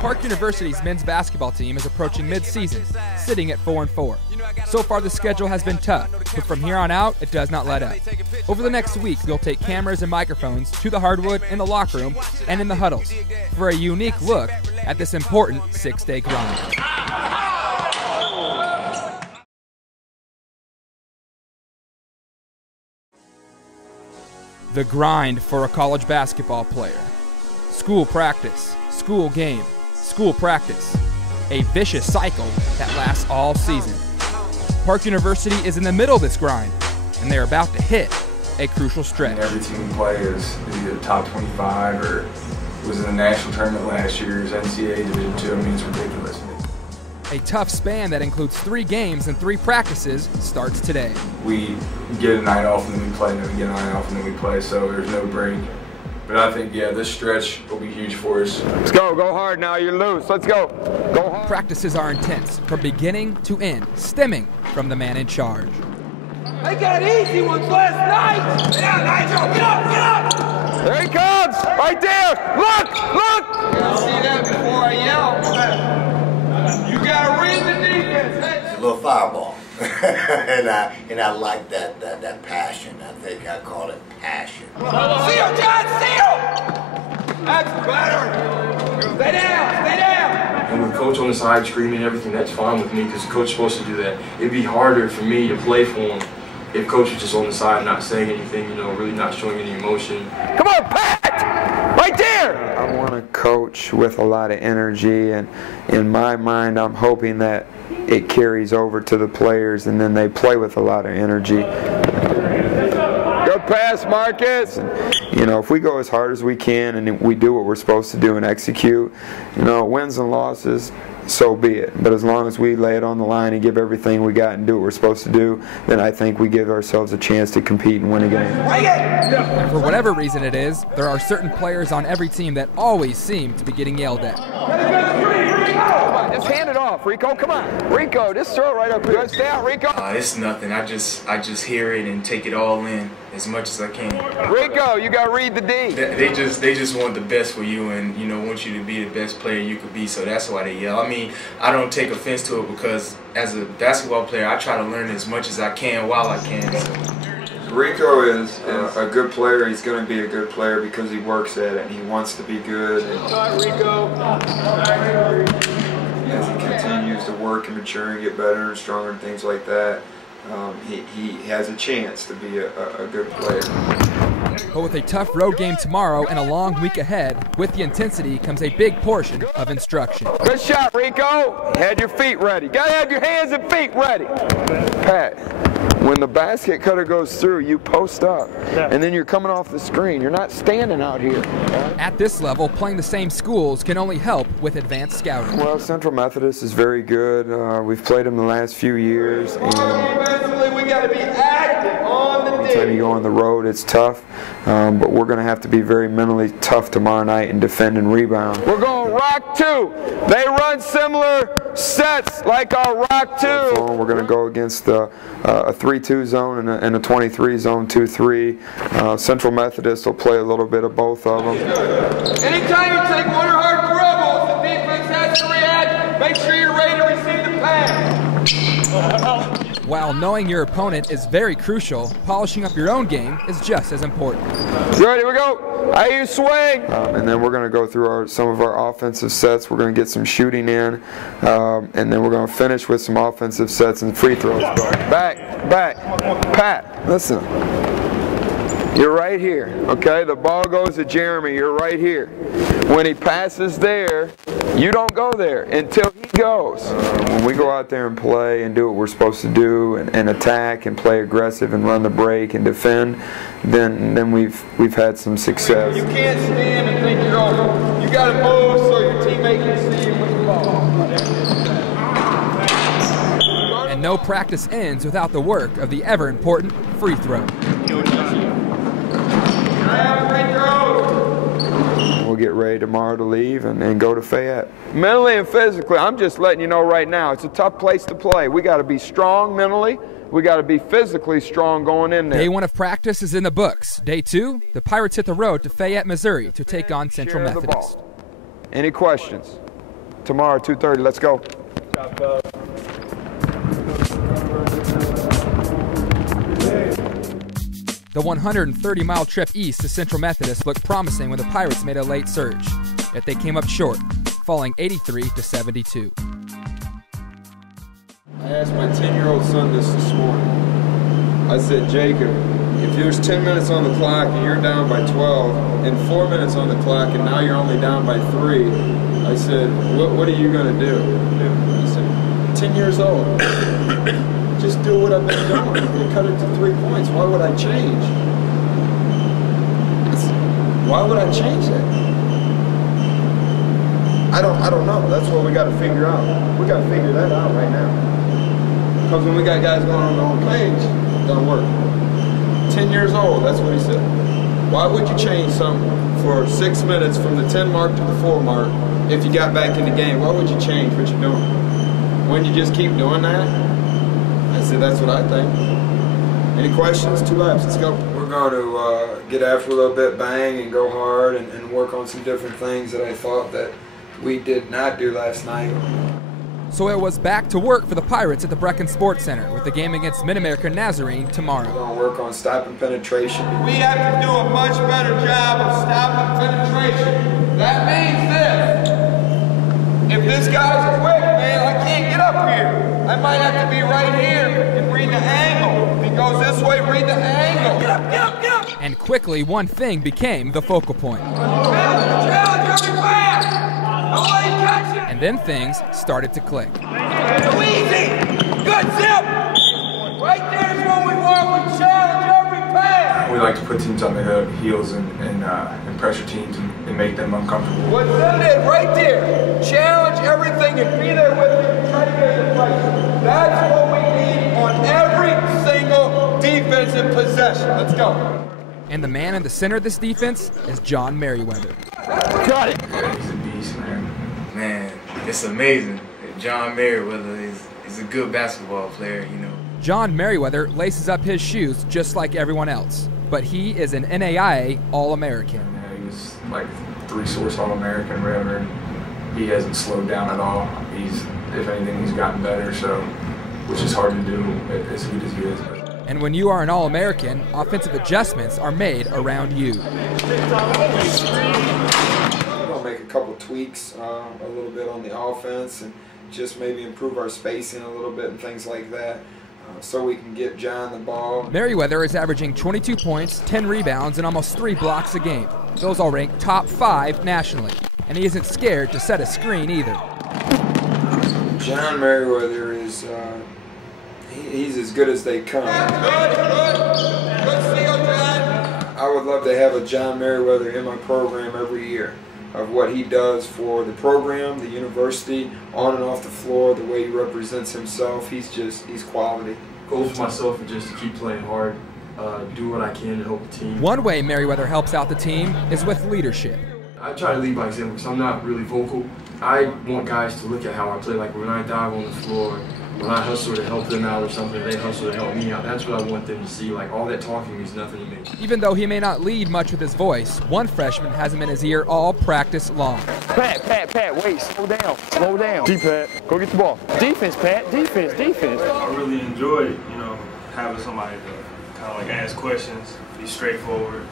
Park University's men's basketball team is approaching mid-season, sitting at 4-4. So far the schedule has been tough, but from here on out, it does not let up. Over the next week, we'll take cameras and microphones to the hardwood, in the locker room, and in the huddles for a unique look at this important 6-day grind. The grind for a college basketball player. School practice, school game, school practice. A vicious cycle that lasts all season. Park University is in the middle of this grind, and they're about to hit a crucial stretch. Every team we play is either top 25 or was in the national tournament last year's NCAA Division II. I mean, it's ridiculous. A tough span that includes 3 games and 3 practices starts today. We get a night off and then we play, and then we get a night off and then we play, so there's no break. But I think, yeah, this stretch will be huge for us. Let's go hard now, you're loose, let's go hard. Practices are intense from beginning to end, stemming from the man in charge. They got easy ones last night! Get out, Nigel, get up! There he comes, right there, look! I see that before I yell. You gotta read the defense. Hey. A little fireball. and I like that passion. I think I call it passion. Seal, John, seal! That's better. Stay down. And with Coach on the side screaming everything, that's fine with me because Coach is supposed to do that. It'd be harder for me to play for him if Coach was just on the side not saying anything, you know, really not showing any emotion. Come on, Pat! Right there! I want to coach with a lot of energy, and in my mind I'm hoping that it carries over to the players and then they play with a lot of energy. Good pass, Marcus! You know, if we go as hard as we can and we do what we're supposed to do and execute, you know, wins and losses, so be it. But as long as we lay it on the line and give everything we got and do what we're supposed to do, then I think we give ourselves a chance to compete and win a game. And for whatever reason it is, there are certain players on every team that always seem to be getting yelled at. Just hand it off, Rico. Come on, Rico. Just throw it right up here. Stay out, Rico. It's nothing. I just hear it and take it all in as much as I can. Rico, you got to read the D. They just want the best for you, and you know, want you to be the best player you could be. So that's why they yell. I mean, I don't take offense to it because as a basketball player, I try to learn as much as I can while I can. So. Rico is a good player. He's going to be a good player because he works at it and he wants to be good. Rico. As he continues to work and mature and get better and stronger and things like that, he has a chance to be a good player. But with a tough road game tomorrow and a long week ahead, with the intensity comes a big portion of instruction. Good shot, Rico. Had your feet ready. Got to have your hands and feet ready. Pat, when the basket cutter goes through, you post up, and then you're coming off the screen. You're not standing out here. At this level, playing the same schools can only help with advanced scouting. Well, Central Methodist is very good. We've played them the last few years. And Offensively, we got to be active on the every time you go on the road, it's tough. But we're going to have to be very mentally tough tomorrow night and defend and rebound. We're going rock 2. They run similar sets like our rock 2. We're going to go against a 3-2 zone and a 23 zone 2-3. Central Methodist will play a little bit of both of them. Anytime you take one or hard dribbles, the defense has to react. Make sure you're ready to receive the pass. While knowing your opponent is very crucial, polishing up your own game is just as important. Ready, we go. I hear you swing. And then we're going to go through some of our offensive sets. We're going to get some shooting in. And then we're going to finish with some offensive sets and free throws. Back. Pat, listen. You're right here, okay? The ball goes to Jeremy. You're right here. When he passes there, you don't go there until he goes. When we go out there and play and do what we're supposed to do and attack and play aggressive and run the break and defend, then we've had some success. You can't stand and think you're over. You got to move so your teammate can see you with the ball. And no practice ends without the work of the ever-important free throw. We'll get ready tomorrow to leave and go to Fayette. Mentally and physically, I'm just letting you know right now, it's a tough place to play. We got to be strong mentally, we got to be physically strong going in there. Day 1 of practice is in the books. Day 2, the Pirates hit the road to Fayette, Missouri to take on Central Methodist. Any questions? Tomorrow, 2:30. Let's go. The 130-mile trip east to Central Methodist looked promising when the Pirates made a late surge, yet they came up short, falling 83-72. I asked my 10-year-old son this morning. I said, Jacob, if there's 10 minutes on the clock and you're down by 12, and 4 minutes on the clock and now you're only down by 3, I said, what are you going to do? He said, 10 years old. Just do what I've been doing. You cut it to 3 points. Why would I change? Why would I change that? I don't know. That's what we got to figure out. We got to figure that out right now. Because when we got guys going on their own page, it doesn't work. 10 years old, that's what he said. Why would you change something for 6 minutes from the 10 mark to the 4 mark if you got back in the game? Why would you change what you're doing? Wouldn't you just keep doing that? I said, that's what I think. Any questions? 2 laps, let's go. We're going to get after a little bit, bang, and go hard and work on some different things that I thought that we did not do last night. So it was back to work for the Pirates at the Brecken Sports Center with the game against Mid-America Nazarene tomorrow. We're going to work on stopping penetration. We have to do a much better job of stopping penetration. That means this. If this guy's quick, man, I can't get up here. I might have to be right here and read the angle. If he goes this way, read the angle. Get up, get up, get up. And quickly, one thing became the focal point. Challenge every pass. Nobody catch it. And then things started to click. Too easy. Good zip. Right there's what we want. We challenge every pass. We like to put teams on their heels and pressure teams and make them uncomfortable. What Sim did right there, challenge everything and be there with them and try to get it right. That's what we need on every single defensive possession. Let's go. And the man in the center of this defense is John Merriweather. Got it. Yeah, he's a beast, man. Man, it's amazing. John Merriweather is a good basketball player, you know. John Merriweather laces up his shoes just like everyone else, but he is an NAIA All-American. Yeah, he was like 3-source All-American, whatever. He hasn't slowed down at all. If anything, he's gotten better, so, which is hard to do as good as he is. And when you are an All-American, offensive adjustments are made around you. We'll make a couple tweaks a little bit on the offense and just maybe improve our spacing a little bit and things like that so we can get John the ball. Merriweather is averaging 22 points, 10 rebounds, and almost 3 blocks a game. Those all rank top 5 nationally. And he isn't scared to set a screen either. John Merriweather is he's as good as they come. Good steal, John. I would love to have a John Merriweather in my program every year of what he does for the program, the university, on and off the floor, the way he represents himself. He's quality. Goal for myself is just to keep playing hard, do what I can to help the team. One way Merriweather helps out the team is with leadership. I try to lead by example because I'm not really vocal. I want guys to look at how I play. Like when I dive on the floor, when I hustle to help them out or something, they hustle to help me out. That's what I want them to see. Like all that talking means nothing to me. Even though he may not lead much with his voice, one freshman has him in his ear all practice long. Pat, wait, slow down. D-Pat, go get the ball. Defense, Pat, defense. I really enjoyed, having somebody to kind of like ask questions, be straightforward,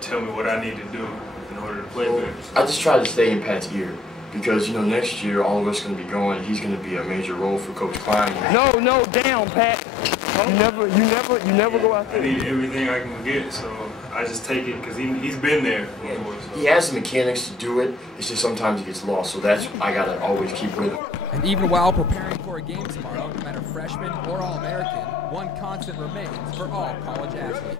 tell me what I need to do in order to play better. I just try to stay in Pat's ear because, next year all of us are going to be going. He's going to be a major role for Coach Klein. No, down, Pat. You never go out there. I need everything I can get, so I just take it because he's been there before. So. He has the mechanics to do it. It's just sometimes he gets lost, so that's I got to always keep with him. And even while preparing for a game tomorrow, no matter freshman or All-American, one constant remains for all college athletes.